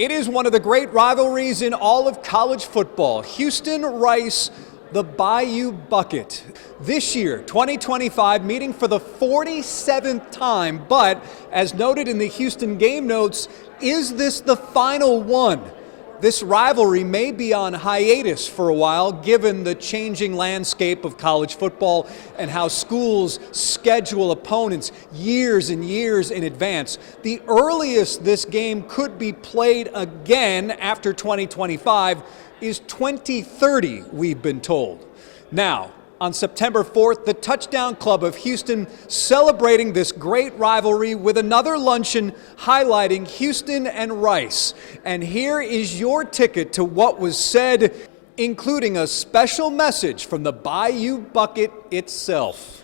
It is one of the great rivalries in all of college football. Houston-Rice, the Bayou Bucket. This year, 2025, meeting for the 47th time, but as noted in the Houston game notes, is this the final one? This rivalry may be on hiatus for a while given the changing landscape of college football and how schools schedule opponents years and years in advance. The earliest this game could be played again after 2025 is 2030, we've been told. Now, on September 4th, the Touchdown Club of Houston celebrating this great rivalry with another luncheon highlighting Houston and Rice. And here is your ticket to what was said, including a special message from the Bayou Bucket itself.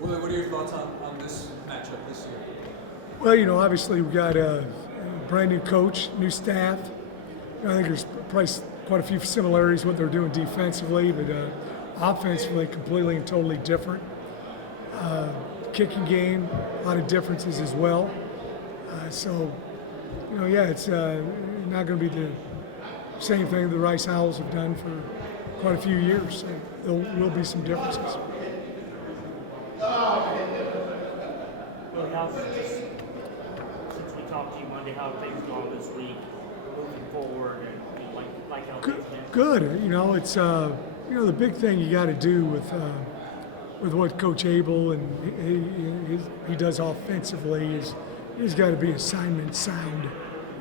Willie, what are your thoughts on this matchup this year? Well, obviously we've got a brand new coach, new staff. I think there's probably quite a few similarities what they're doing defensively, but offensively completely and totally different. Kicking game, a lot of differences as well. It's not going to be the same thing the Rice Owls have done for quite a few years. So there will be some differences. Since we talked to you Monday, how have things gone this week, moving forward, and like how things been? Good. It's the big thing you got to do with what Coach Abell and he does offensively is he's got to be assignment sound.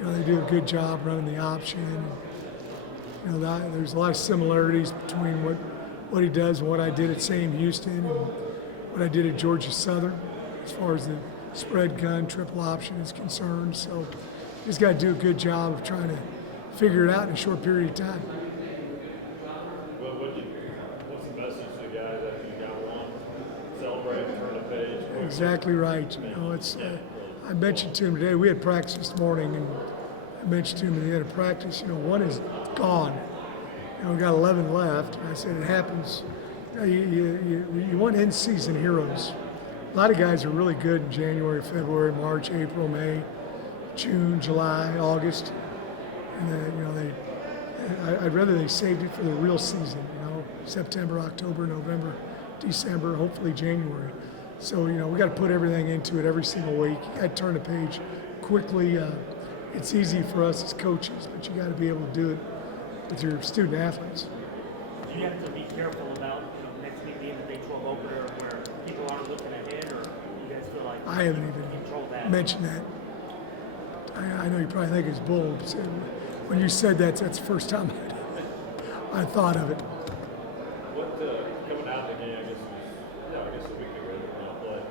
They do a good job running the option. There's a lot of similarities between what he does and what I did at Sam Houston and what I did at Georgia Southern as far as the spread gun, triple option is concerned. So he's got to do a good job of trying to figure it out in a short period of time. Well, what's the message to the guys that you got one? Celebrate, turn the page. Exactly right. I mentioned to him today, we had practice this morning, and I mentioned to him at the end of practice, one is gone. We got 11 left. And I said, it happens. You want in-season heroes. A lot of guys are really good in January, February, March, April, May, June, July, August. And I'd rather they saved it for the real season, September, October, November, December, hopefully January. So, we got to put everything into it every single week. You got to turn the page quickly. It's easy for us as coaches, but you got to be able to do it with your student athletes. Do you have to be careful about next week being the Big 12 opener where people aren't looking ahead, or you guys feel like I haven't you even control that? mentioned that. I know you probably think it's bull, but when you said that, that's the first time I thought of it. What coming out of the game? I guess a week ago but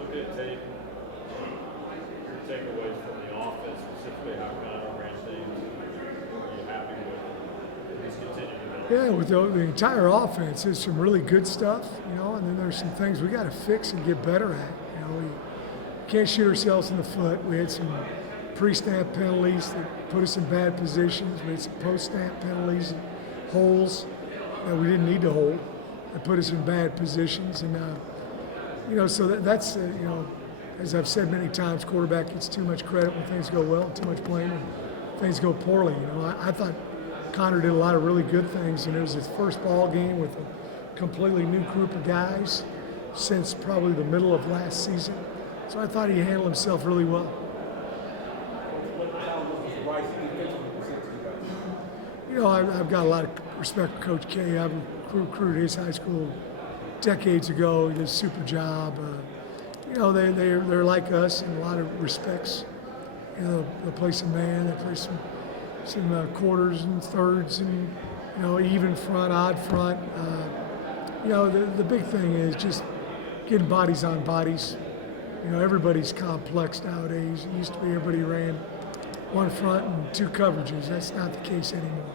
looking at tape, your takeaways from the offense, specifically how Connor ran things. Are you happy with this continuing to build? Yeah, with the entire offense, there's some really good stuff, and then there's some things we got to fix and get better at. We can't shoot ourselves in the foot. We had some pre-snap penalties that put us in bad positions. We had some post-snap penalties, holes that we didn't need to hold that put us in bad positions. And, so that's, as I've said many times, quarterback gets too much credit when things go well and too much blame when things go poorly. I thought Connor did a lot of really good things, and it was his first ball game with a completely new group of guys since probably the middle of last season. So I thought he handled himself really well. I've got a lot of respect for Coach K. I've recruited his high school decades ago. He did a super job. They're like us in a lot of respects. They'll play some man, they play some quarters and thirds and, even front, odd front. The big thing is just getting bodies on bodies. Everybody's complex nowadays. It used to be everybody ran one front and two coverages. That's not the case anymore.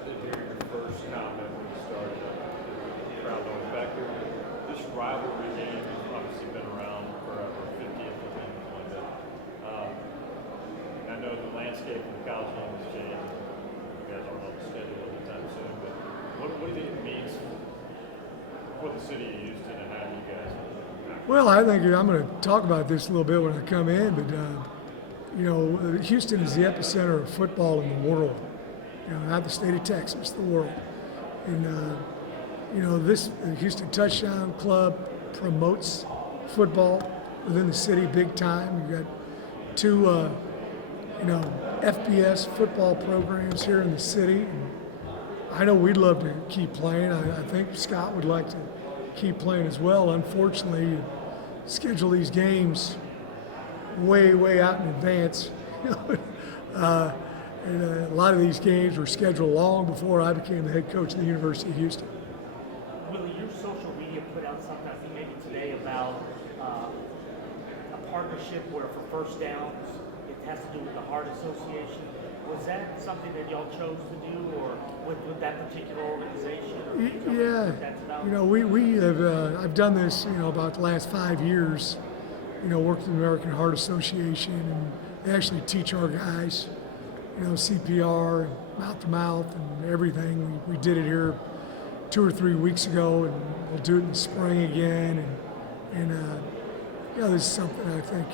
I did hear your first comment when you started the crowd noise back there. This rivalry game has obviously been around forever, 50th of them, like that. I know the landscape of the college game has changed. You guys don't know the schedule anytime soon, but what do you think it means for the city of Houston and how you guys? Well, I think I'm going to talk about this a little bit when I come in, but you know, Houston is the epicenter of football in the world. You know, not the state of Texas, the world. And you know, this Houston Touchdown Club promotes football within the city big time. You've got two, you know, FBS football programs here in the city. And I know we'd love to keep playing. I think Scott would like to keep playing as well. Unfortunately, you schedule these games way out in advance. And a lot of these games were scheduled long before I became the head coach of the University of Houston. Willie, your social media put out something, I think maybe today, about a partnership where for first downs, it has to do with the Heart Association. Was that something that y'all chose to do, or with that particular organization? Or can you tell me what that's about? You know, we have, I've done this, you know, about the last 5 years, you know, worked with the American Heart Association, and they actually teach our guys, you know, CPR and mouth-to-mouth and everything. We did it here 2 or 3 weeks ago, and we'll do it in the spring again. And yeah, this is something I think,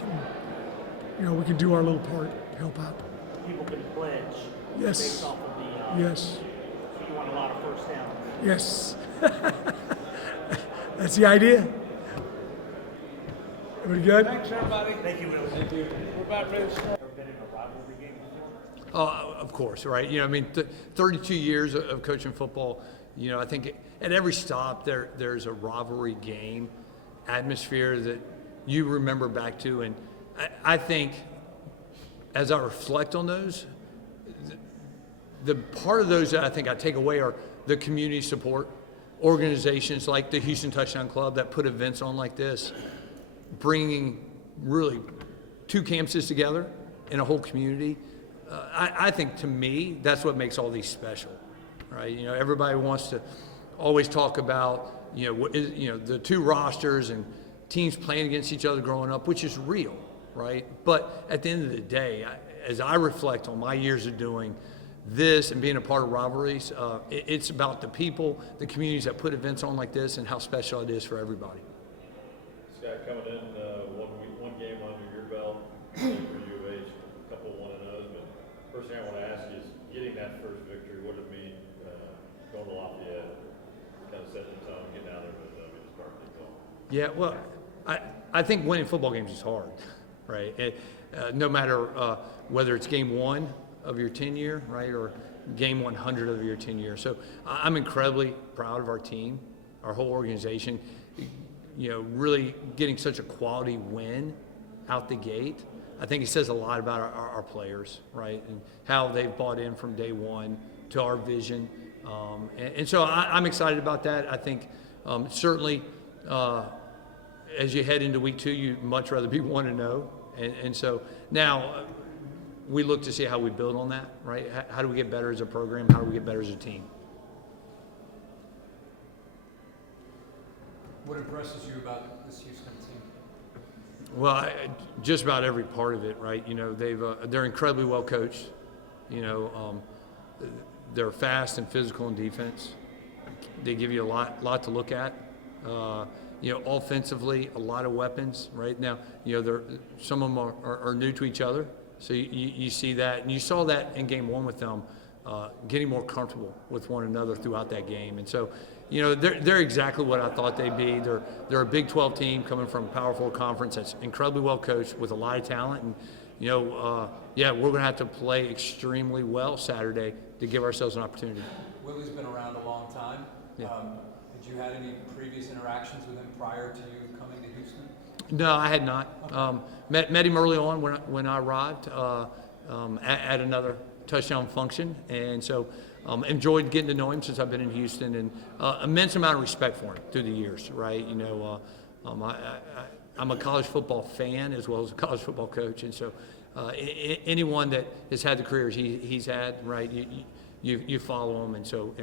you know, we can do our little part to help out. People can pledge Yes. based off of the, Yes. you want a lot of first downs. Yes. That's the idea. Everybody good? Thanks, everybody. Thank you, Willie. Thank you. We're about ready to start. Ever been in a rivalry game before? Of course, right? You know, I mean, 32 years of coaching football. You know, I think at every stop there's a rivalry game atmosphere that you remember back to, and I think as I reflect on those, the part of those that I think I take away are the community support organizations like the Houston Touchdown Club that put events on like this, bringing really two campuses together in a whole community. I think, to me, that's what makes all these special, right? You know, everybody wants to always talk about, you know, the two rosters and teams playing against each other growing up, which is real, right? But at the end of the day, as I reflect on my years of doing this and being a part of rivalries, it's about the people, the communities that put events on like this, and how special it is for everybody. Scott, coming in one game under your belt for U of H, a couple 1-0s, but first thing I want to ask you is getting that first victory. What did it mean going to Lafayette? Kind of set the tone, getting out there with just start things off. Yeah, well, I think winning football games is hard, right? No matter whether it's game 1 of your tenure, right, or game 100 of your tenure. So I'm incredibly proud of our team, our whole organization. You know, really getting such a quality win out the gate. I think it says a lot about our players, right, and how they've bought in from day one to our vision. And so I'm excited about that. I think certainly as you head into week 2, you'd much rather be 1-0. And so now we look to see how we build on that, right? How do we get better as a program? How do we get better as a team? What impresses you about this Houston team? Well, just about every part of it, right? You know, they're incredibly well coached. You know, they're fast and physical in defense. They give you a lot to look at. You know, offensively, a lot of weapons. Right now, you know, some of them are new to each other. So you see that, and you saw that in game 1 with them, getting more comfortable with one another throughout that game. And so, you know, they're exactly what I thought they'd be. They're a Big 12 team coming from a Power 4 conference that's incredibly well coached with a lot of talent. And, you know, yeah, we're going to have to play extremely well Saturday to give ourselves an opportunity. Willie's been around a long time. Yeah. Had you had any previous interactions with him prior to you coming to Houston? No, I had not. Okay. Met him early on when I arrived at another touchdown function, and so enjoyed getting to know him since I've been in Houston, and immense amount of respect for him through the years, right? You know, I'm a college football fan as well as a college football coach, and so anyone that has had the careers he's had, right? You follow him, and so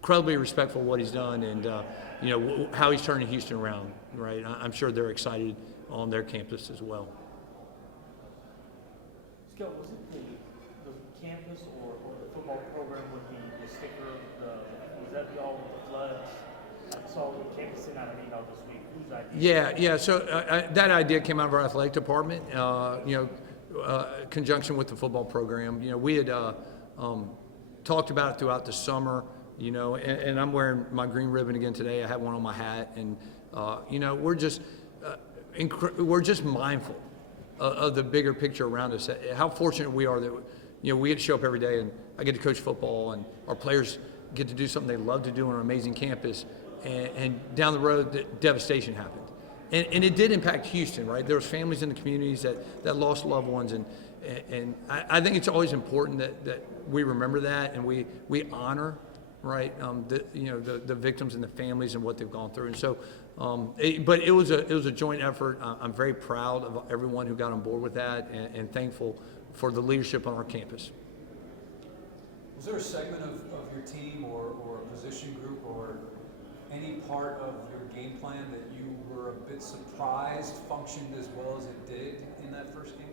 incredibly respectful of what he's done, and how he's turning Houston around, right? I'm sure they're excited on their campus as well. Scott, was it the campus or the football program with the sticker? Was that all with the floods? I saw the campus sent out an email this week. Whose idea? Yeah. So that idea came out of our athletic department. Conjunction with the football program. We had talked about it throughout the summer. And I'm wearing my green ribbon again today. I have one on my hat, and we're just mindful of the bigger picture around us. How fortunate we are that we get to show up every day, and I get to coach football, and our players get to do something they love to do on an amazing campus. And down the road, the devastation happened. And it did impact Houston, right? There was families in the communities that lost loved ones, and I think it's always important that we remember that, and we honor, right, the victims and the families and what they've gone through. And so, but it was a joint effort. I'm very proud of everyone who got on board with that, and thankful for the leadership on our campus. Was there a segment of your team or a position group or any part of your game plan that you were a bit surprised functioned as well as it did in that first game?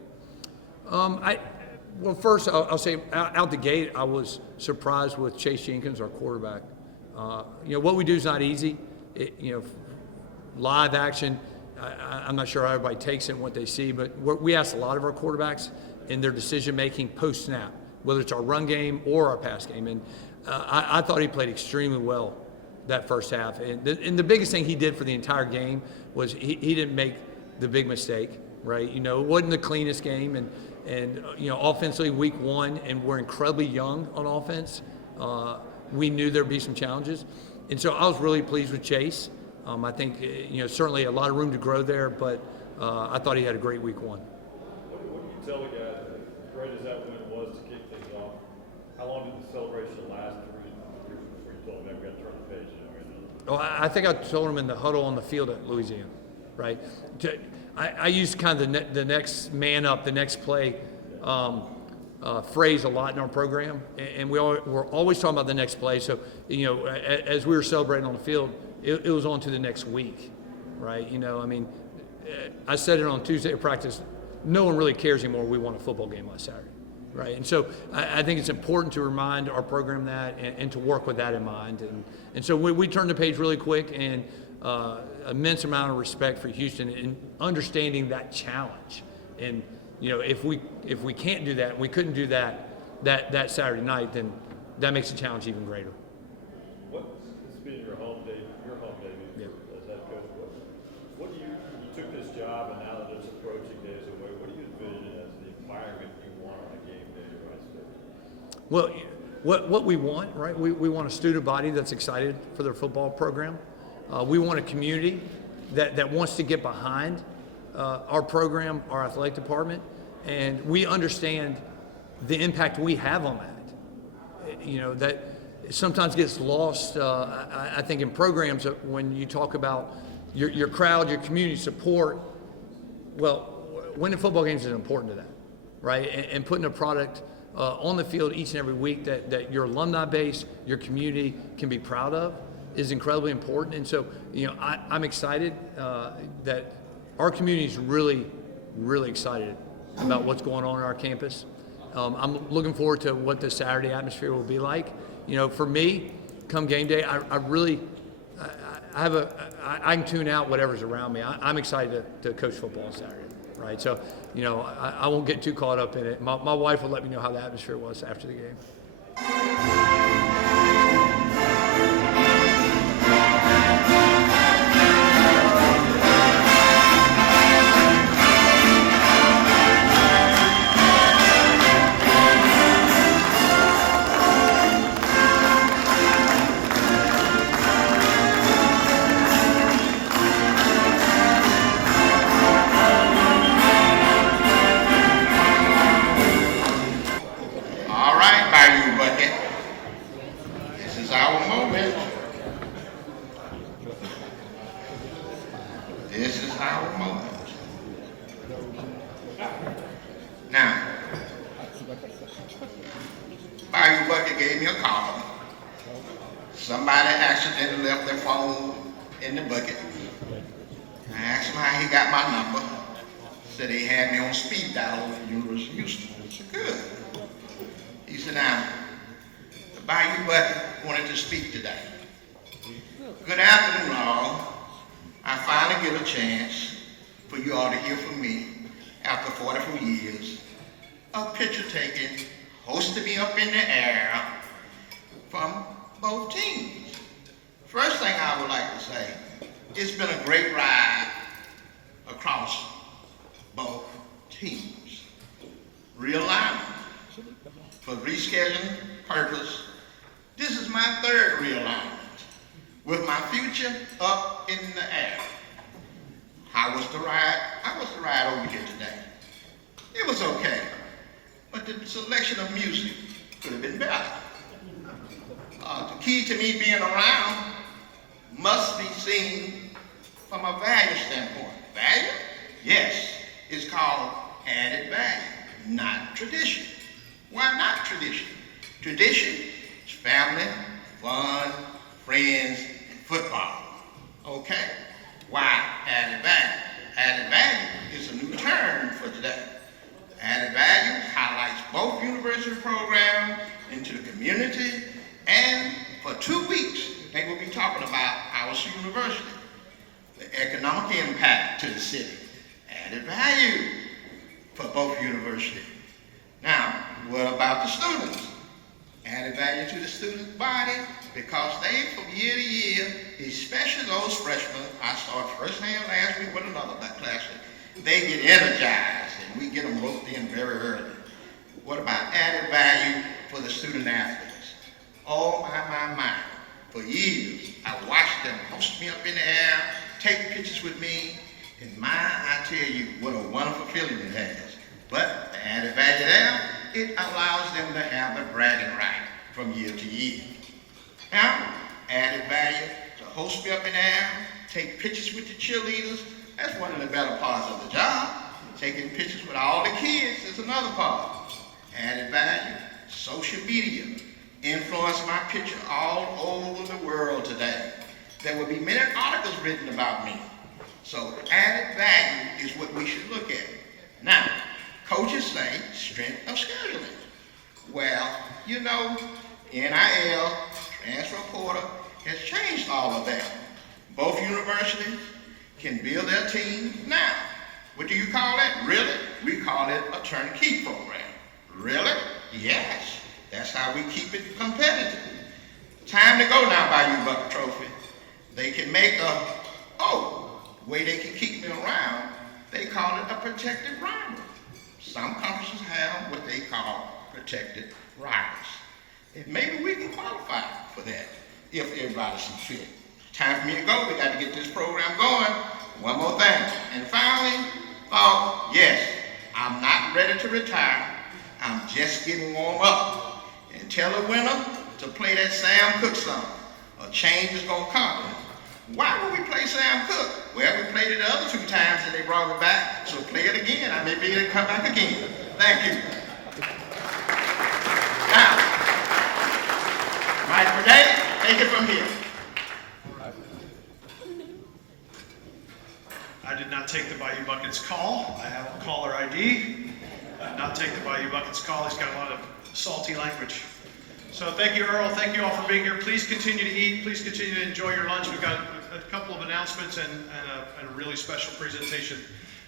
Well, first I'll say out the gate, I was surprised with Chase Jenkins, our quarterback. What we do is not easy. Live action. I'm not sure how everybody takes it and what they see, but we asked a lot of our quarterbacks in their decision making post snap, whether it's our run game or our pass game, and I thought he played extremely well that first half. And the biggest thing he did for the entire game was he didn't make the big mistake, right? It wasn't the cleanest game, and offensively week one, and we're incredibly young on offense. We knew there'd be some challenges, and so I was really pleased with Chase. I think certainly a lot of room to grow there, but I thought he had a great week one. What do you tell the guys, as great as that win was to kick things off, how long did the celebration last before you told them, we got to turn the page? I think I told him in the huddle on the field at Louisiana, right? I used kind of the next man up, the next play phrase a lot in our program, and we're always talking about the next play. So, as we were celebrating on the field, it was on to the next week, right? I said it on Tuesday at practice, no one really cares anymore. We won a football game last Saturday. Right, and so I think it's important to remind our program that and to work with that in mind. And so we turned the page really quick, and immense amount of respect for Houston and understanding that challenge. And if we can't do that, and we couldn't do that Saturday night, then that makes the challenge even greater. This being your home debut as head coach, what do you took this job, and now that it's approaching days away, what do you envision as the environment you want on a game day at Rice State? Well, what we want, right? We want a student body that's excited for their football program. We want a community that wants to get behind our program, our athletic department, and we understand the impact we have on that. That sometimes gets lost, I think, in programs when you talk about your crowd, your community support. Well, winning football games is important to that, right? And putting a product on the field each and every week that your alumni base, your community can be proud of is incredibly important. And so, I'm excited that our community is really, really excited about what's going on our campus. I'm looking forward to what the Saturday atmosphere will be like. For me, come game day, I can tune out whatever's around me. I'm excited to coach football on Saturday, right? So, I won't get too caught up in it. My wife will let me know how the atmosphere was after the game. All right, Bayou Bucket. Bayou Bucket gave me a call. Somebody accidentally left their phone in the bucket. I asked him how he got my number. Said he had me on speed dial over the University of Houston. I said, good. He said, now, the Bayou Bucket wanted to speak today. Good afternoon, all. I finally get a chance for you all to hear from me after 44 years of picture taking, hosting me up in the air from both teams. First thing I would like to say, it's been a great ride across both teams. Realignment for rescheduling purpose. This is my third realignment with my future up in the air. How was the ride? How was the ride over here today? It was okay, but the selection of music could have been better. The key to me being around must be seen from a value standpoint. Value? Yes, it's called added value, not tradition. Why not tradition? Tradition is family, fun, friends, and football. Okay? Why added value? Added value is a new term for today. Added value highlights both university programs into the community, and for 2 weeks, they will be talking about our university, the economic impact to the city, added value for both universities. Now, what about the students? Added value to the student body, because they, from year to year, especially those freshmen, I started firsthand last week with another classic, they get energized and we get them roped in very early. What about added value for the student athletes? Oh my. For years, I watched them host me up in the air, take pictures with me, and I tell you what a wonderful feeling it has. But the added value there, it allows them to have the bragging right from year to year. Now, added value to host me up in the air, take pictures with the cheerleaders, that's one of the better parts of the job. Taking pictures with all the kids is another part. Added value, social media, influence my picture all over the world today. There will be many articles written about me. So added value is what we should look at. Now, coaches say strength of scheduling. Well, you know, NIL, transfer portal, has changed all of that. Both universities can build their team now. What do you call that? Really? We call it a turnkey program. Really? Yes. That's how we keep it competitive. Time to go now, Bayou Bucket Trophy. They can make way they can keep me around, they call it a protected rivalry. Some conferences have what they call protected rivals. And maybe we can qualify for that if everybody sees fit. Time for me to go. We got to get this program going. One more thing. And finally, yes, I'm not ready to retire. I'm just getting warm up. And tell the winner to play that Sam Cooke song. A change is going to come. Why would we play Sam Cooke? Well, we played it the other 2 times and they brought it back. So play it again. I may be able to come back again. Thank you. Now, Mike Burnett, take it from here. I did not take the Bayou Bucket's call. I have a caller ID. I did not take the Bayou Bucket's call. He's got a lot of salty language. So thank you, Earl. Thank you all for being here. Please continue to eat. Please continue to enjoy your lunch. We've got a couple of announcements and a really special presentation.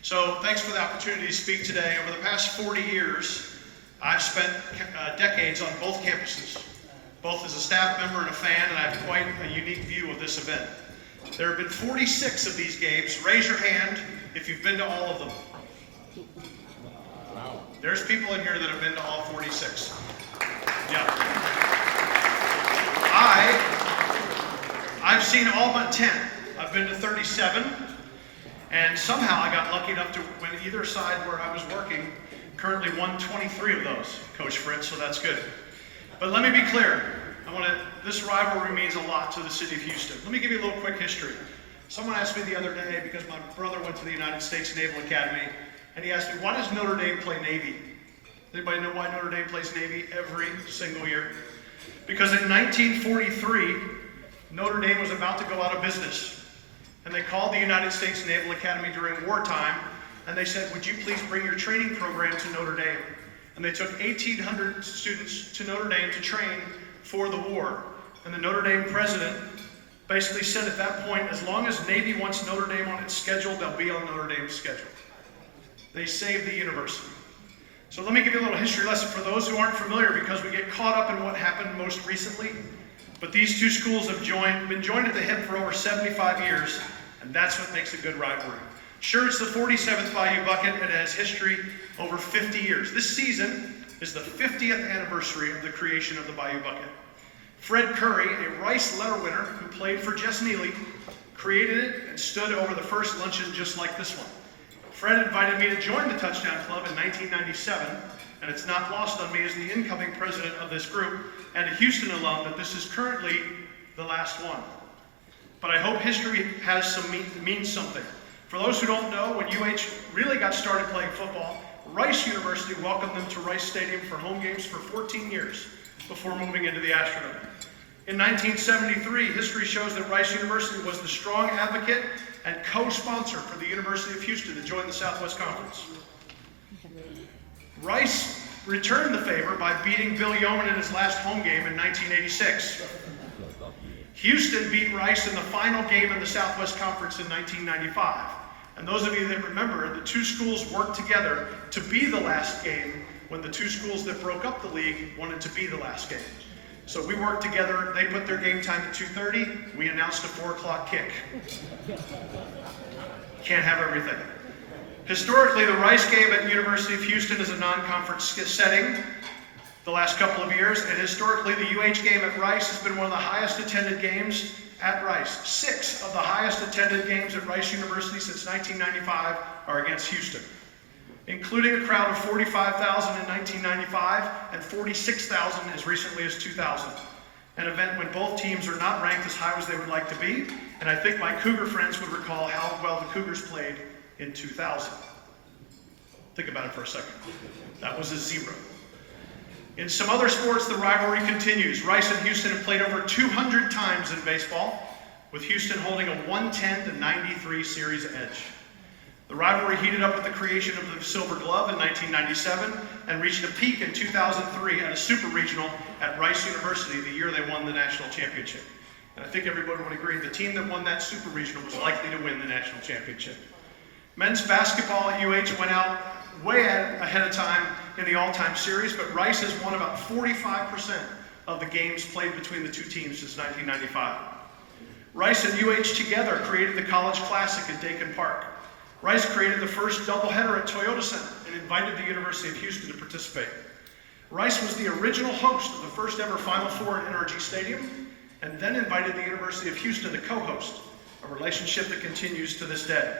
So thanks for the opportunity to speak today. Over the past 40 years, I've spent decades on both campuses, both as a staff member and a fan, and I have quite a unique view of this event. There have been 46 of these games. Raise your hand if you've been to all of them. Wow. There's people in here that have been to all 46. Yeah. I've seen all but 10. I've been to 37, and somehow I got lucky enough to win either side where I was working. Currently won 23 of those, Coach Fritz, so that's good. But let me be clear. This rivalry means a lot to the city of Houston. Let me give you a little quick history. Someone asked me the other day, because my brother went to the United States Naval Academy, and he asked me, why does Notre Dame play Navy? Anybody know why Notre Dame plays Navy every single year? Because in 1943, Notre Dame was about to go out of business. And they called the United States Naval Academy during wartime, and they said, would you please bring your training program to Notre Dame? And they took 1,800 students to Notre Dame to train for the war. And the Notre Dame president basically said at that point, as long as Navy wants Notre Dame on its schedule, they'll be on Notre Dame's schedule. They saved the university. So let me give you a little history lesson for those who aren't familiar, because we get caught up in what happened most recently. But these two schools have been joined at the hip for over 75 years, and that's what makes a good rivalry. Sure, it's the 47th Bayou Bucket, and it has history over 50 years. This season is the 50th anniversary of the creation of the Bayou Bucket. Fred Curry, a Rice letter winner who played for Jess Neely, created it and stood over the first luncheon just like this one. Fred invited me to join the Touchdown Club in 1997, and it's not lost on me as the incoming president of this group and a Houston alum that this is currently the last one. But I hope history means something. For those who don't know, when UH really got started playing football, Rice University welcomed them to Rice Stadium for home games for 14 years before moving into the Astrodome. In 1973, history shows that Rice University was the strong advocate and co-sponsor for the University of Houston to join the Southwest Conference. Rice returned the favor by beating Bill Yeoman in his last home game in 1986. Houston beat Rice in the final game in the Southwest Conference in 1995. And those of you that remember, the two schools worked together to be the last game when the two schools that broke up the league wanted to be the last game. So we worked together. They put their game time at 2:30. We announced a 4 o'clock kick. Can't have everything. Historically, the Rice game at University of Houston is a non-conference setting the last couple of years, and historically the UH game at Rice has been one of the highest attended games at Rice. 6 of the highest attended games at Rice University since 1995 are against Houston, including a crowd of 45,000 in 1995 and 46,000 as recently as 2000. An event when both teams are not ranked as high as they would like to be, and I think my Cougar friends would recall how well the Cougars played in 2000. Think about it for a second. That was a 0. In some other sports, the rivalry continues. Rice and Houston have played over 200 times in baseball, with Houston holding a 110-93 series edge. The rivalry heated up with the creation of the Silver Glove in 1997 and reached a peak in 2003 at a super regional at Rice University, the year they won the national championship. And I think everybody would agree the team that won that super regional was likely to win the national championship. Men's basketball at UH went out way ahead of time in the all-time series, but Rice has won about 45% of the games played between the two teams since 1995. Rice and UH together created the College Classic in Dakin Park. Rice created the first doubleheader at Toyota Center and invited the University of Houston to participate. Rice was the original host of the first ever Final Four in NRG Stadium, and then invited the University of Houston to co-host, a relationship that continues to this day.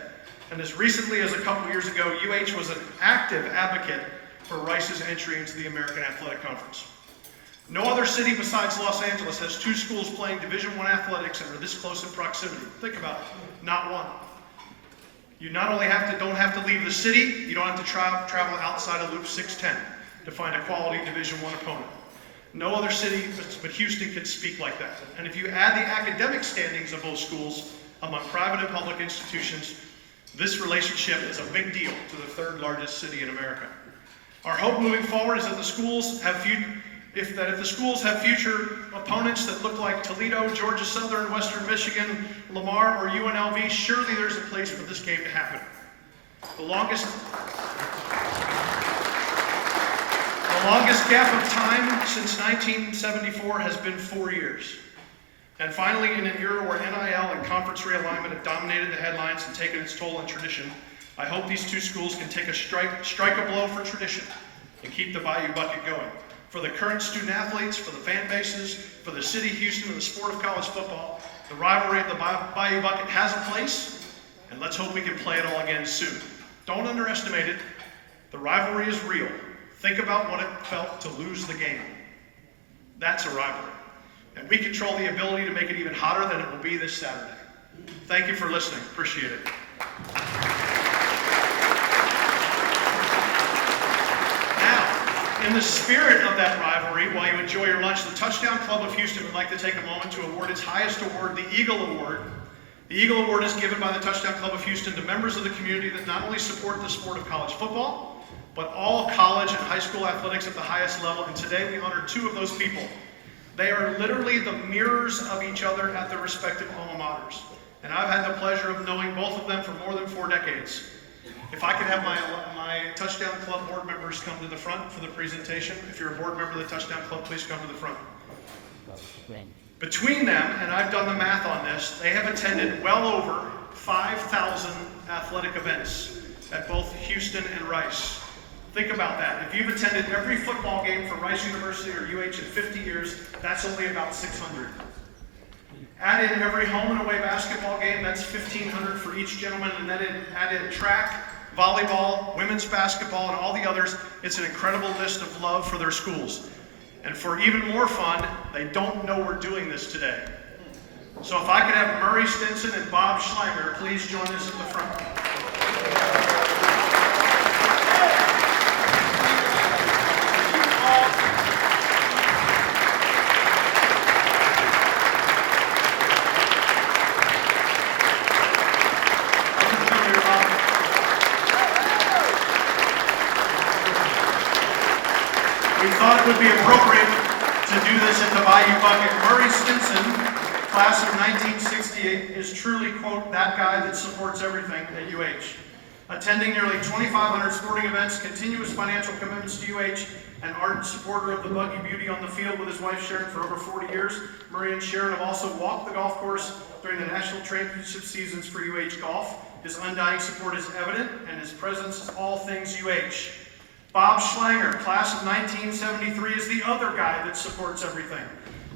And as recently as a couple years ago, UH was an active advocate for Rice's entry into the American Athletic Conference. No other city besides Los Angeles has 2 schools playing Division I athletics and are this close in proximity. Think about it, not one. You not only don't have to leave the city, you don't have to travel outside of Loop 610 to find a quality Division I opponent. No other city but Houston can speak like that. And if you add the academic standings of both schools among private and public institutions, this relationship is a big deal to the 3rd largest city in America. Our hope moving forward is that the schools have if the schools have future opponents that look like Toledo, Georgia Southern, Western Michigan, Lamar, or UNLV, surely there's a place for this game to happen. The longest gap of time since 1974 has been 4 years. And finally, in an era where NIL and conference realignment have dominated the headlines and taken its toll on tradition, I hope these two schools can take a strike a blow for tradition and keep the Bayou Bucket going. For the current student athletes, for the fan bases, for the city of Houston and the sport of college football, the rivalry of the Bayou Bucket has a place, and let's hope we can play it all again soon. Don't underestimate it. The rivalry is real. Think about what it felt to lose the game. That's a rivalry. And we control the ability to make it even hotter than it will be this Saturday. Thank you for listening. Appreciate it. Now, In the spirit of that rivalry, while you enjoy your lunch, the Touchdown Club of Houston would like to take a moment to award its highest award, the Eagle Award. The Eagle Award is given by the Touchdown Club of Houston to members of the community that not only support the sport of college football, but all college and high school athletics at the highest level, and today we honor two of those people. They are literally the mirrors of each other at their respective alma maters, and I've had the pleasure of knowing both of them for more than 4 decades. If I could have my Touchdown Club board members come to the front for the presentation. If you're a board member of the Touchdown Club, please come to the front. Between them, and I've done the math on this, they have attended well over 5,000 athletic events at both Houston and Rice. Think about that. If you've attended every football game for Rice University or UH in 50 years, that's only about 600. Add in every home and away basketball game, that's 1,500 for each gentleman, and then add in track, volleyball, women's basketball, and all the others. It's an incredible list of love for their schools. And for even more fun, they don't know we're doing this today. So if I could have Murray Stinson and Bob Schleimer please join us at the front. It would be appropriate to do this at the Bayou Bucket. Murray Stinson, class of 1968, is truly, quote, that guy that supports everything at UH. Attending nearly 2,500 sporting events, continuous financial commitments to UH, an ardent supporter of the buggy beauty on the field with his wife Sharon for over 40 years. Murray and Sharon have also walked the golf course during the national championship seasons for UH Golf. His undying support is evident, and his presence is all things UH. Bob Schlanger, class of 1973, is the other guy that supports everything.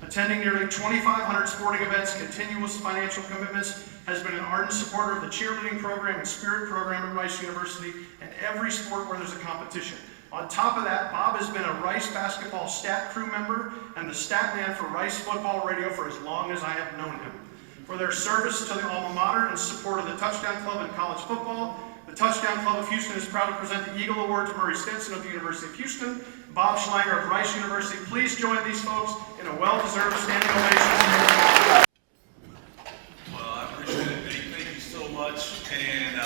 Attending nearly 2,500 sporting events, continuous financial commitments, has been an ardent supporter of the cheerleading program and spirit program at Rice University and every sport where there's a competition. On top of that, Bob has been a Rice basketball stat crew member and the stat man for Rice football radio for as long as I have known him. For their service to the alma mater and support of the Touchdown Club in college football, the Touchdown Club of Houston is proud to present the Eagle Award to Murray Stinson of the University of Houston, Bob Schlanger of Rice University. Please join these folks in a well-deserved standing ovation. Well, I appreciate it. Thank you so much. And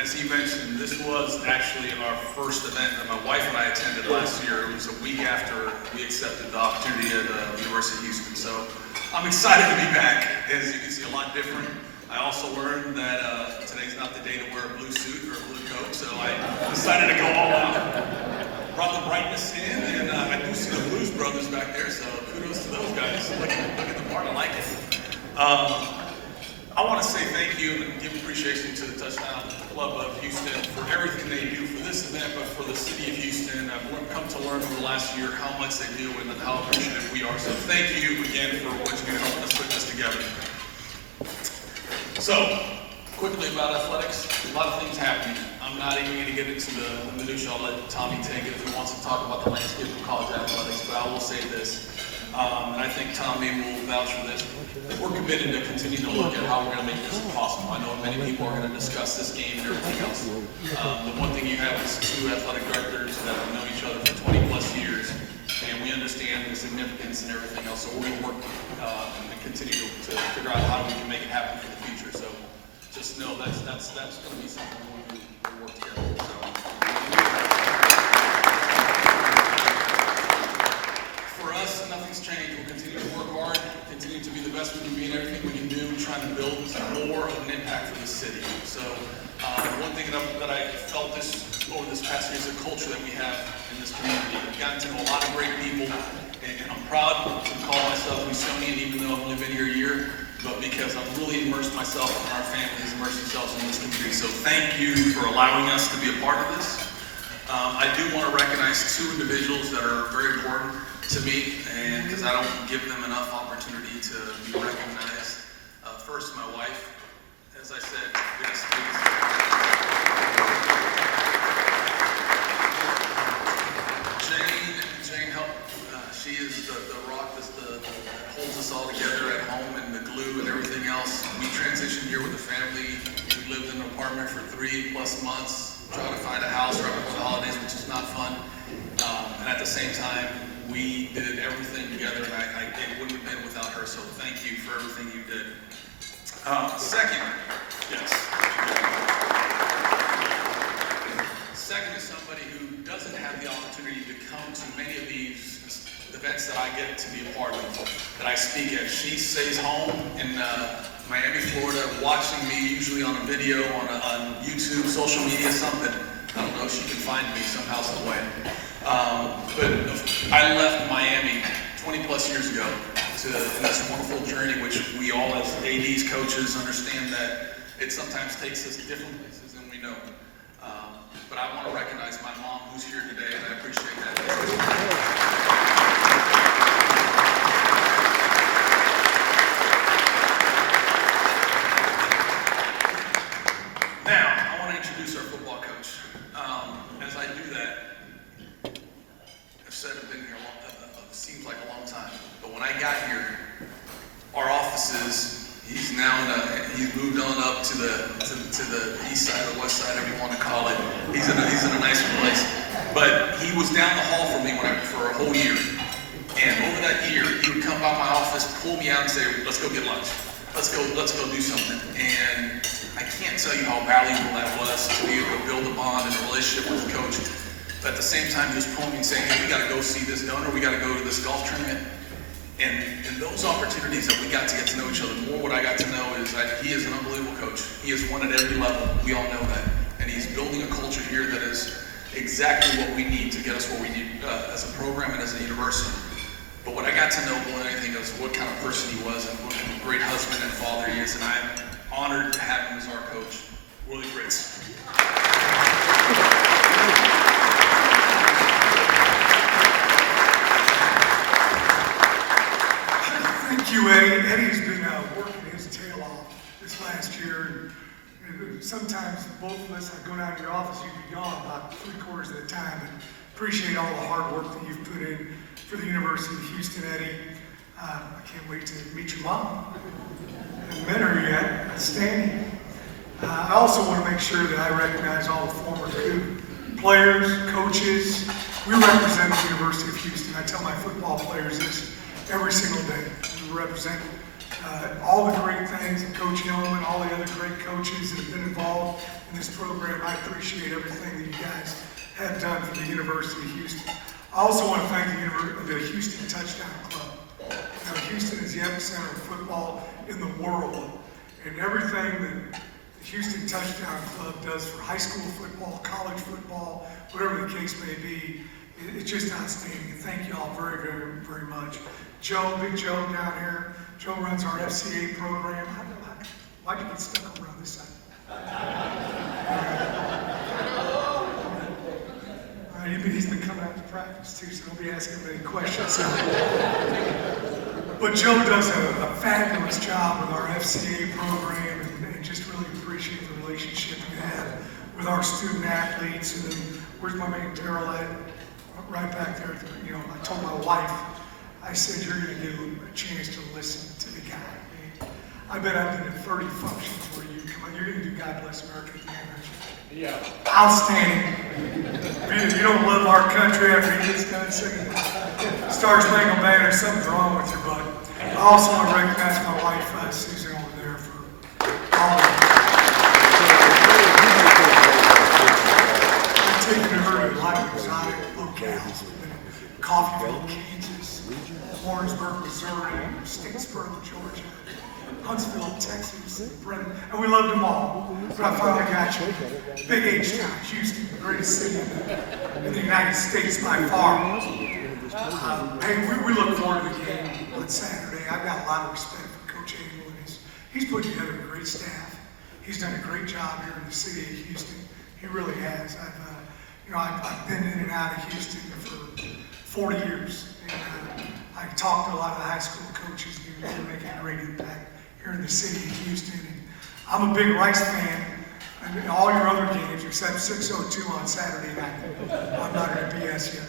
as he mentioned, this was actually our first event that my wife and I attended last year. It was a week after we accepted the opportunity at the University of Houston. So I'm excited to be back. As you can see, a lot different. I also learned that today's not the day to wear a blue suit or a blue coat, so I decided to go all out. Brought the brightness in, and I do see the Blues Brothers back there, so kudos to those guys. Look at the part, I like it. I want to say thank you and give appreciation to the Touchdown Club of Houston for everything they do for this event, but for the city of Houston. I've come to learn over the last year how much they do and how appreciative we are. So thank you again for what you do to help us put this together. So, quickly about athletics, a lot of things happening. I'm not even going to get into the minutiae. I'll let Tommy take it if he wants to talk about the landscape of college athletics, but I will say this, and I think Tommy will vouch for this. We're committed to continue to look at how we're going to make this possible. I know many people are going to discuss this game and everything else. The one thing you have is two athletic directors that have known each other for 20 plus years, and we understand the significance and everything else, so we're going to work and continue to figure out how we can make it happen for the future. So just know that's going to be something we're going to work together. So. For us, nothing's changed. We'll continue to work hard, continue to be the best we can be in everything we can do, trying to build more of an impact for the city. So one thing that I felt over this past year is the culture that we have in this community. I've gotten to know a lot of great people, and I'm proud to call myself Luconian, even though I've only been here a year, but because I've really immersed myself and our families immersed themselves in this community. So thank you for allowing us to be a part of this. I do want to recognize two individuals that are very important to me, and because I don't give them enough opportunity to be recognized. First, my wife. As I said, yes, please. Jane helped. She is the rock that holds us all together at home, and the glue and everything else. We transitioned here with the family. We lived in an apartment for 3+ months, trying to find a house right before the holidays, which is not fun. And at the same time, we did everything together, and it wouldn't have been without her, so thank you for everything you did. Second is somebody who doesn't have the opportunity to come to many of these events that I get to be a part of, that I speak at. She stays home in Miami, Florida, watching me usually on a video, on YouTube, social media, something. I don't know, she can find me somehow, some way. But I left Miami 20 plus years ago in this wonderful journey, which we all as ADs, coaches, understand that it sometimes takes us different places than we know. But I want to recognize my mom who's here today, and I appreciate that. Now, I want to introduce our football coach. As I do that, I've said I've been here seems like a long time, but when I got here, our offices, he's moved on up to the east side or west side, however you want to call it. He's in a nicer place. But he was down the hall from me for a whole year. And over that year, he would come by my office, pull me out and say, let's go get lunch. Let's go do something. And I can't tell you how valuable that was to be able to build a bond and a relationship with the coach. But at the same time, just pulling me and saying, hey, we got to go see this donor, we got to go to this golf tournament. And those opportunities that we got to get to know each other more, what I got to know is that he is an unbelievable coach. He has won at every level. We all know that. And he's building a culture here that is exactly what we need to get us where we need as a program and as a university. But what I got to know more than anything is what kind of person he was and what kind of great husband and father he is. And I'm honored to have him as our coach, Willie Fritz. Thank you, Eddie. Eddie's been working his tail off this last year. And sometimes both of us, I go down to your office, you'd be gone about 3/4 of the time. And appreciate all the hard work that you've put in for the University of Houston, Eddie. I can't wait to meet your mom. I haven't met her yet. Outstanding. I also want to make sure that I recognize all the former KHOU players, coaches. We represent the University of Houston. I tell my football players this every single day. We represent all the great things that Coach Hillman, all the other great coaches that have been involved in this program. I appreciate everything that you guys have done for the University of Houston. I also want to thank the Houston Touchdown Club. Now, Houston is the epicenter of football in the world, and everything that the Houston Touchdown Club does for high school football, college football, whatever the case may be, it's just outstanding. And thank you all very, very, very much. Joe, Big Joe down here. Joe runs our FCA program. Why'd you get stuck over on this side? He's been coming out to practice too, so don't be asking him any questions. But Joe does a fabulous job with our FCA program, and just really appreciate the relationship we have with our student athletes. And then, where's my man Daryl at? Right back there. I told my wife, I said, you're going to get a chance to listen to the guy. I bet I've been at 30 functions where you come on. You're going to do God Bless America at the end, aren't you? Yeah. Outstanding. You don't love our country after he gets done singing Star Spangled Banner, something's wrong with your bud. I also want to recognize my wife, Susan, over there for all of it. I've taken her to a lot of exotic locales. We've been in Coffeyville, Kansas, Warrensburg, Missouri, Statesboro, Georgia, Huntsville, Texas, Brennan, and we loved them all. But I finally got you. Big H-Town, Houston, the greatest city in the United States by far. Hey, we look forward to the game on Saturday. I've got a lot of respect for Coach Abell, and he's put together a great staff. He's done a great job here in the city of Houston. He really has. I've been in and out of Houston for 40 years. And I talked to a lot of the high school coaches who are making a great impact here in the city of Houston. And I'm a big Rice fan. And all your other games, except 602 on Saturday night. I'm not going to BS you.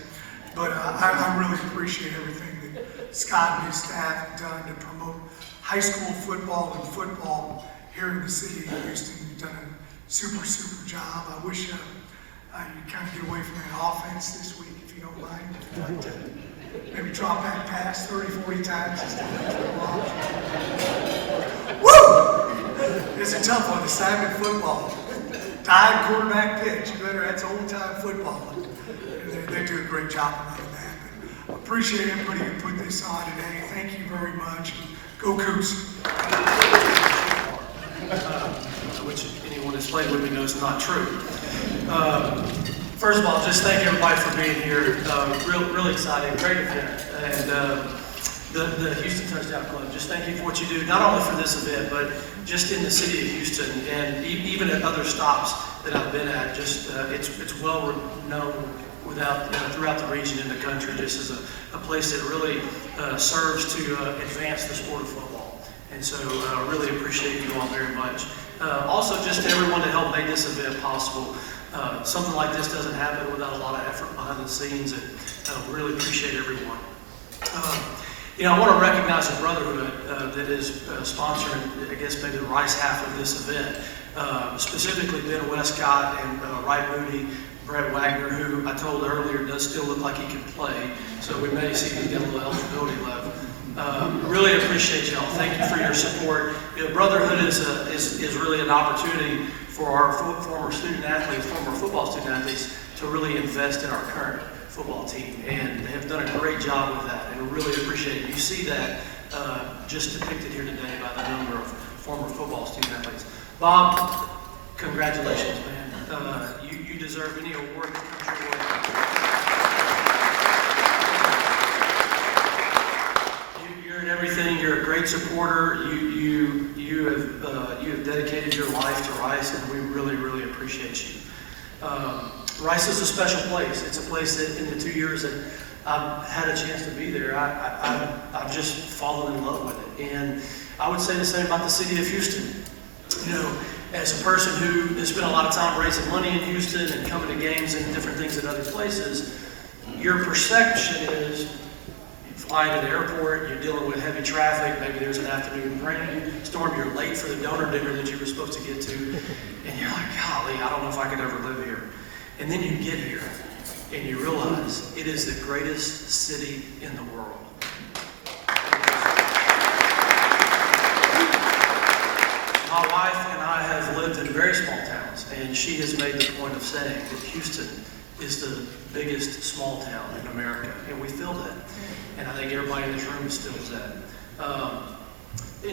But I really appreciate everything that Scott and his staff have done to promote high school football and football here in the city of Houston. You've done a super, super job. I wish you kind of get away from that offense this week if if you don't mind. But, maybe drop that pass 30, 40 times instead of throw them off. Woo! It's a tough one, assignment football. Tied quarterback pitch. You better, that's old-time football. And they do a great job of that. But appreciate everybody who put this on today. Thank you very much. Go Cougs. Which anyone that's played with me knows is not true. First of all, just thank everybody for being here. Really exciting, great event. And the Houston Touchdown Club, just thank you for what you do, not only for this event, but just in the city of Houston and even at other stops that I've been at. Just it's well known throughout the region and the country, just as a place that really serves to advance the sport of football. And so I really appreciate you all very much. Also, just to everyone that helped make this event possible. Something like this doesn't happen without a lot of effort behind the scenes, and really appreciate everyone. I want to recognize the brotherhood that is sponsoring, I guess, maybe the Rice half of this event. Specifically Ben Westcott and Wright Moody, Brett Wagner, who I told earlier does still look like he can play, so we may see him get a little eligibility left. Really appreciate y'all. Thank you for your support. Brotherhood is really an opportunity for our former football student athletes to really invest in our current football team, and they have done a great job with that, and really appreciate it. You see that just depicted here today by the number of former football student athletes. Bob, congratulations, man. You deserve any award that comes your way. You're in everything. You're a great supporter. You have dedicated your life to Rice, and we really, really appreciate you. Rice is a special place. It's a place that in the 2 years that I've had a chance to be there, I've just fallen in love with it. And I would say the same about the city of Houston. As a person who has spent a lot of time raising money in Houston and coming to games and different things at other places, your perception is you fly into the airport, you're dealing with heavy traffic, maybe there's an afternoon rainstorm, you're late for the donor dinner that you were supposed to get to, and you're like, golly, I don't know if I could ever live here. And then you get here, and you realize it is the greatest city in the world. My wife and I have lived in very small towns, and she has made the point of saying that Houston is the biggest small town in America, and we feel that. And I think everybody in this room feels that.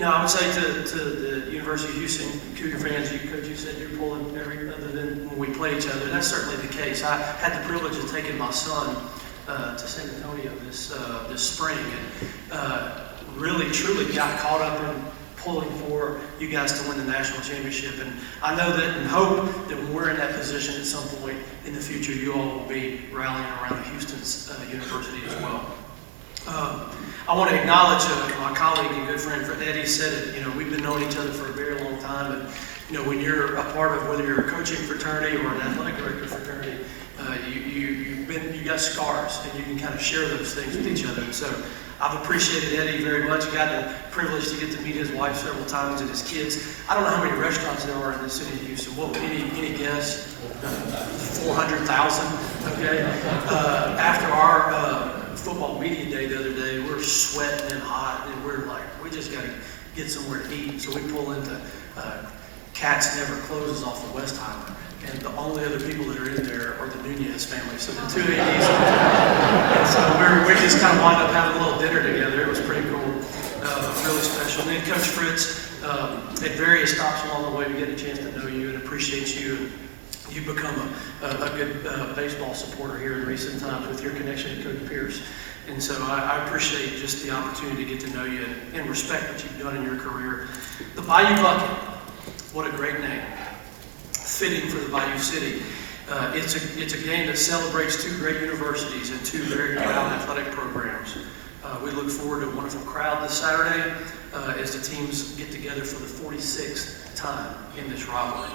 I would say to the University of Houston Cougar fans, Coach, you said you're pulling other than when we play each other. That's certainly the case. I had the privilege of taking my son to San Antonio this spring, and really, truly got caught up in pulling for you guys to win the national championship. And I know that and hope that when we're in that position at some point in the future, you all will be rallying around Houston's university as well. I want to acknowledge my colleague and good friend Eddie said it. We've been knowing each other for a very long time, and when you're a part of whether you're a coaching fraternity or an athletic director fraternity, you got scars, and you can kind of share those things with each other. And so I've appreciated Eddie very much. Got the privilege to get to meet his wife several times and his kids. I don't know how many restaurants there are in the city of Houston. What, any guess? 400,000. Okay. After our football media day the other day, we're sweating and hot, and we're like, we just got to get somewhere to eat. So we pull into Cat's Never Closes off the Westheimer, and the only other people that are in there are the Nunez family. So the two ADs, and so we just kind of wound up having a little dinner together. It was pretty cool, really special. And then Coach Fritz, at various stops along the way, we get a chance to know you and appreciate you. You've become a good baseball supporter here in recent times with your connection to Coach Pierce. And so I appreciate just the opportunity to get to know you and respect what you've done in your career. The Bayou Bucket, what a great name. Fitting for the Bayou City. It's a game that celebrates two great universities and two very proud athletic programs. We look forward to a wonderful crowd this Saturday as the teams get together for the 46th time in this rivalry.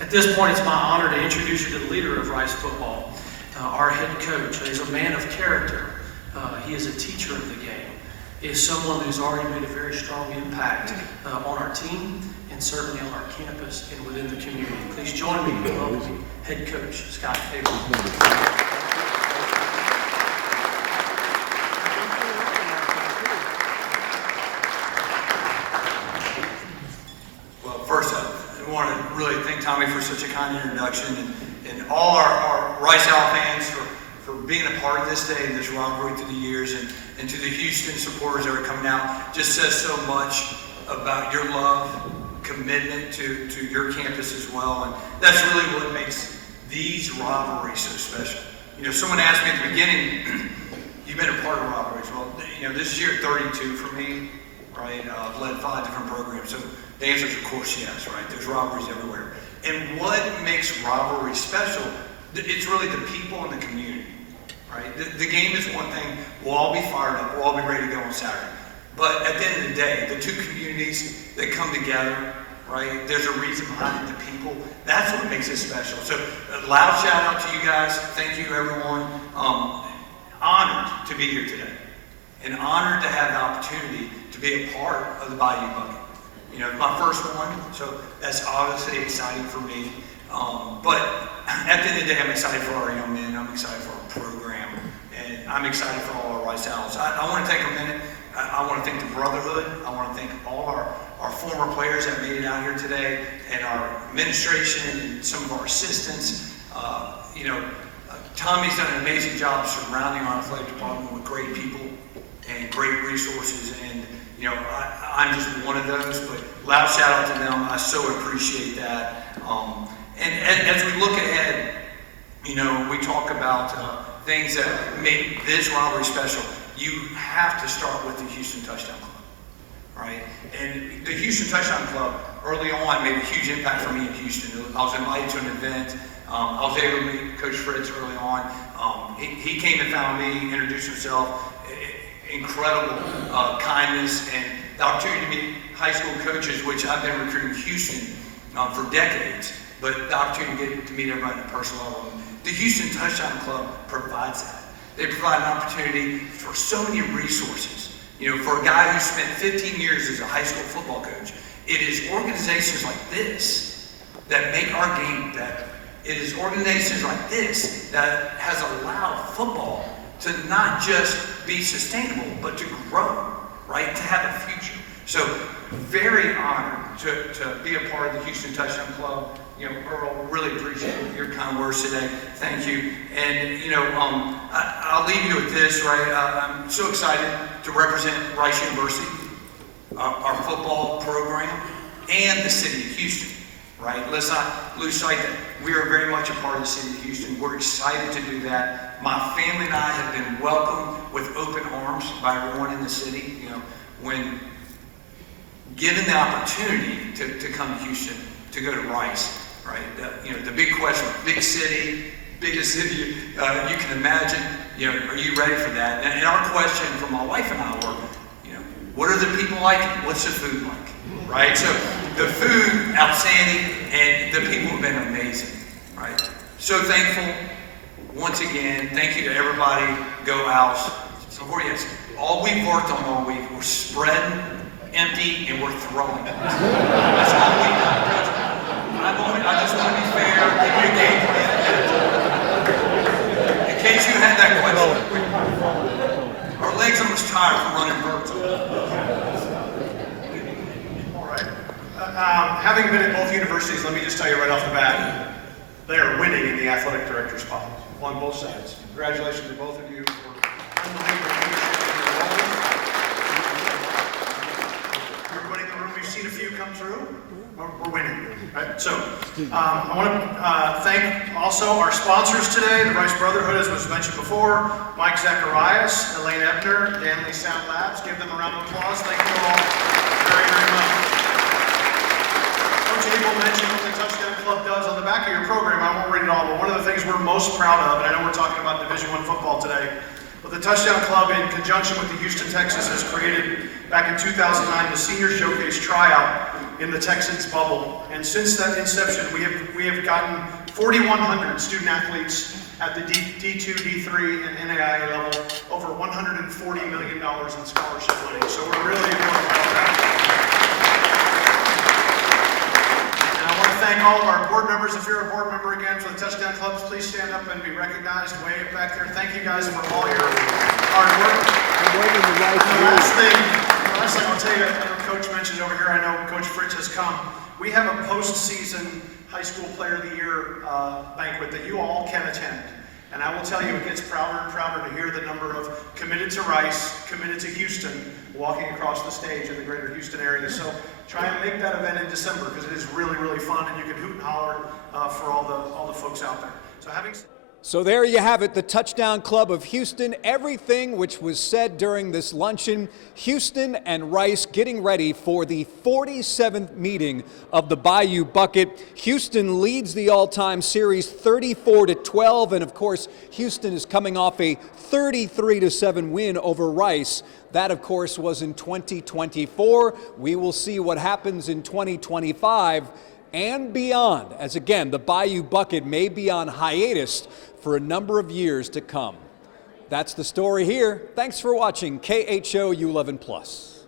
At this point, it's my honor to introduce you to the leader of Rice football, our head coach. He's a man of character. He is a teacher of the game. He is someone who's already made a very strong impact on our team and certainly on our campus and within the community. Please join me in welcoming head coach Scott Abell. such a kind introduction, and all our Rice Owl fans for being a part of this day and this rivalry through the years, and to the Houston supporters that are coming out. Just says so much about your love, commitment to your campus as well, and that's really what makes these rivalries so special. You know, someone asked me at the beginning, you've been a part of rivalries. Well, you know, this year 32 for me, right? I've led 5 different programs, so the answer is of course yes, right? There's rivalries everywhere. And what makes rivalries special, it's really the people and the community, right? The game is one thing, we'll all be fired up, we'll all be ready to go on Saturday. But at the end of the day, the two communities that come together, right? There's a reason behind it, the people. That's what makes it special. So a loud shout out to you guys. Thank you, everyone. Honored to be here today, and honored to have the opportunity to be a part of the Bayou Bucket. You know, my first one, so that's obviously exciting for me. But at the end of the day, I'm excited for our young men. I'm excited for our program, and I'm excited for all our Rice Owls. I want to take a minute. I want to thank the Brotherhood. I want to thank all our former players that made it out here today, and our administration, and some of our assistants. You know, Tommy's done an amazing job surrounding our athletic department with great people and great resources, and you know, I'm just one of those, but loud shout out to them. I so appreciate that. And as we look ahead, you know, we talk about things that make this rivalry special. You have to start with the Houston Touchdown Club, right? And the Houston Touchdown Club early on made a huge impact for me in Houston. I was invited to an event. I was able to meet Coach Fritz early on. He came and found me, introduced himself. Incredible kindness, and the opportunity to meet high school coaches, which I've been recruiting Houston for decades, but the opportunity to meet everybody at a personal level. The Houston Touchdown Club provides that. They provide an opportunity for so many resources. You know, for a guy who spent 15 years as a high school football coach, it is organizations like this that make our game better. It is organizations like this that has allowed football to not just be sustainable, but to grow, right? To have a future. So very honored to be a part of the Houston Touchdown Club. You know, Earl, really appreciate your kind words today. Thank you. And, you know, I'll leave you with this, right? I'm so excited to represent Rice University, our football program, and the city of Houston, right? Let's not lose sight that we are very much a part of the city of Houston. We're excited to do that. My family and I have been welcomed with open arms by everyone in the city. You know, when given the opportunity to come to Houston, to go to Rice, right? You know, the big question, big city, biggest city you can imagine. You know, are you ready for that? And our question from my wife and I were, you know, what are the people like? What's the food like? Right? So the food, outstanding, and the people have been amazing, right? So thankful. Once again, thank you to everybody. Go Owls. So yes, all we've worked on all week, we're spreading, empty, and we're throwing. That's all we've done. I just want to be fair, give you a game plan. In case you had that question. Our legs are almost tired from running vertical. All right. Having been at both universities, let me just tell you right off the bat, they are winning in the athletic director's pot on both sides. Congratulations to both of you for unbelievable leadership in your roles. Everybody in the room, we've seen a few come through. We're winning. Right? So I want to thank also our sponsors today, the Rice Brotherhood, as was mentioned before, Mike Zacharias, Elaine Ebner, Danley Sound Labs. Give them a round of applause. Thank you all very, very much. Coach Abell mentioned what the Touchdown Club does on the back of your program. I won't read it all, but one of the things we're most proud of, and I know we're talking about Division I football today, but the Touchdown Club, in conjunction with the Houston Texans, has created, back in 2009, the Senior Showcase Tryout in the Texans bubble. And since that inception, we have gotten 4,100 student athletes at the D2, D3, and NAIA level, over $140 million in scholarship money. So we're really proud of that. And I want to thank all of our board members. If you're a board member again for the Touchdown Clubs, please stand up and be recognized way back there. Thank you guys for all your hard work. The last thing I'll tell you, I know Coach mentioned over here, I know Coach Fritz has come. We have a postseason High School Player of the Year banquet that you all can attend. And I will tell you, it gets prouder and prouder to hear the number of committed to Rice, committed to Houston, walking across the stage in the greater Houston area. So try and make that event in December, because it is really, really fun, and you can hoot and holler for all the folks out there. So there you have it, the Touchdown Club of Houston. Everything which was said during this luncheon, Houston and Rice getting ready for the 47th meeting of the Bayou Bucket. Houston leads the all-time series 34-12, and of course, Houston is coming off a 33-7 win over Rice. That, of course, was in 2024. We will see what happens in 2025 and beyond, as again, the Bayou Bucket may be on hiatus for a number of years to come. That's the story here. Thanks for watching KHOU 11+.